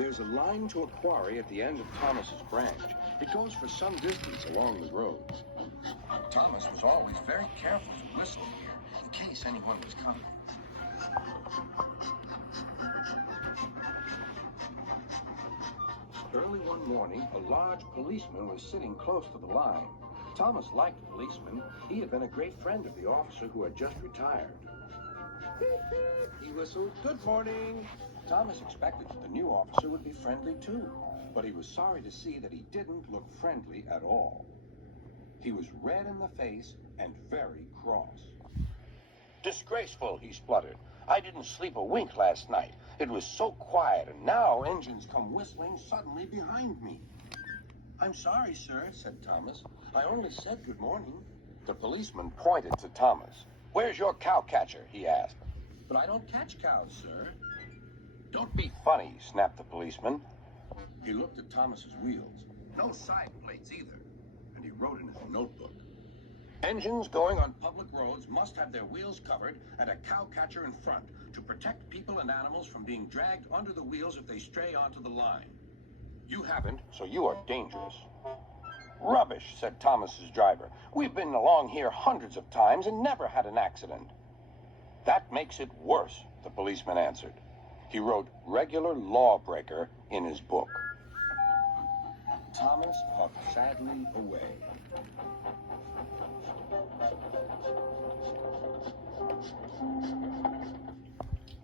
There's a line to a quarry at the end of Thomas's branch. It goes for some distance along the road. Thomas was always very careful to whistle here, in case anyone was coming. Early one morning, a large policeman was sitting close to the line. Thomas liked the policeman. He had been a great friend of the officer who had just retired. Beep, beep, he whistled, "Good morning." Thomas expected that the new officer would be friendly too, but he was sorry to see that he didn't look friendly at all. He was red in the face and very cross. "Disgraceful," he spluttered. "I didn't sleep a wink last night. It was so quiet, and now engines come whistling suddenly behind me." "I'm sorry, sir," said Thomas. "I only said good morning." The policeman pointed to Thomas. "Where's your cow catcher?" he asked. "But I don't catch cows, sir." "Don't be funny," snapped the policeman. He looked at Thomas's wheels. No side plates either. And he wrote in his notebook, "Engines going on public roads must have their wheels covered and a cow catcher in front to protect people and animals from being dragged under the wheels if they stray onto the line. You haven't, so you are dangerous." "Rubbish," said Thomas's driver. "We've been along here hundreds of times and never had an accident." "That makes it worse," the policeman answered. He wrote "regular lawbreaker" in his book. Thomas puffed sadly away.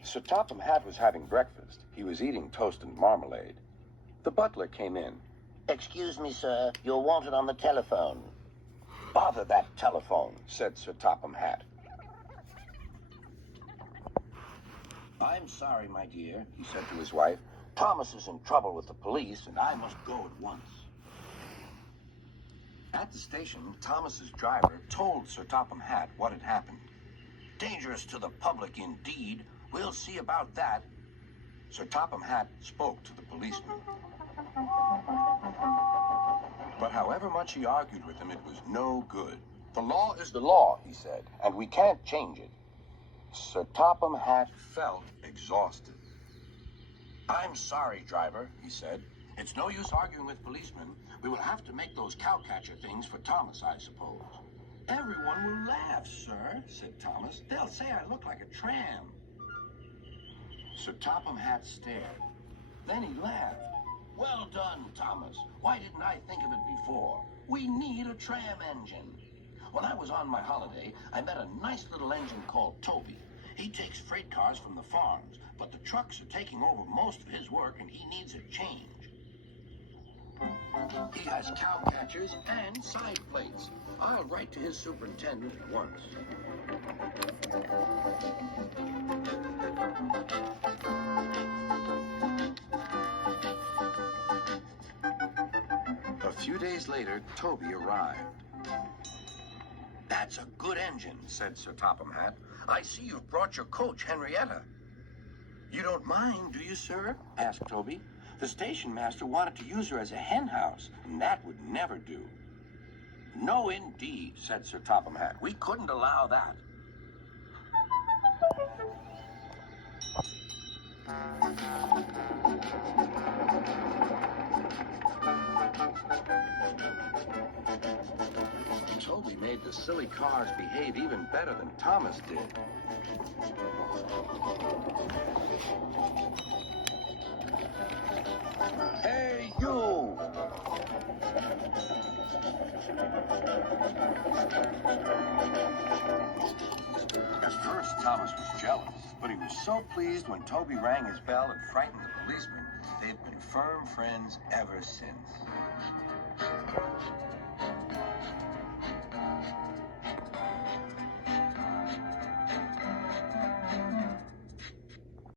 Sir Topham Hatt was having breakfast. He was eating toast and marmalade. The butler came in. "Excuse me, sir. You're wanted on the telephone." "Bother that telephone," said Sir Topham Hatt. "I'm sorry, my dear," he said to his wife. "Thomas is in trouble with the police, and I must go at once." At the station, Thomas's driver told Sir Topham Hatt what had happened. "Dangerous to the public, indeed. We'll see about that." Sir Topham Hatt spoke to the policeman. But however much he argued with him, it was no good. "The law is the law," he said, "and we can't change it." Sir Topham Hatt felt exhausted. "I'm sorry, driver," he said. "It's no use arguing with policemen. We will have to make those cowcatcher things for Thomas, I suppose." "Everyone will laugh, sir," said Thomas. "They'll say I look like a tram." Sir Topham Hatt stared. Then he laughed. "Well done, Thomas. Why didn't I think of it before? We need a tram engine. When I was on my holiday, I met a nice little engine called Toby. He takes freight cars from the farms, but the trucks are taking over most of his work and he needs a change. He has cow catchers and side plates. I'll write to his superintendent at once." A few days later, Toby arrived. "That's a good engine," said Sir Topham Hatt. "I see you've brought your coach, Henrietta." "You don't mind, do you, sir?" asked Toby. "The station master wanted to use her as a hen house, and that would never do." "No, indeed," said Sir Topham Hatt. "We couldn't allow that." Toby made the silly cars behave even better than Thomas did. "Hey, you!" At first, Thomas was jealous, but he was so pleased when Toby rang his bell and frightened the policeman. They've been firm friends ever since.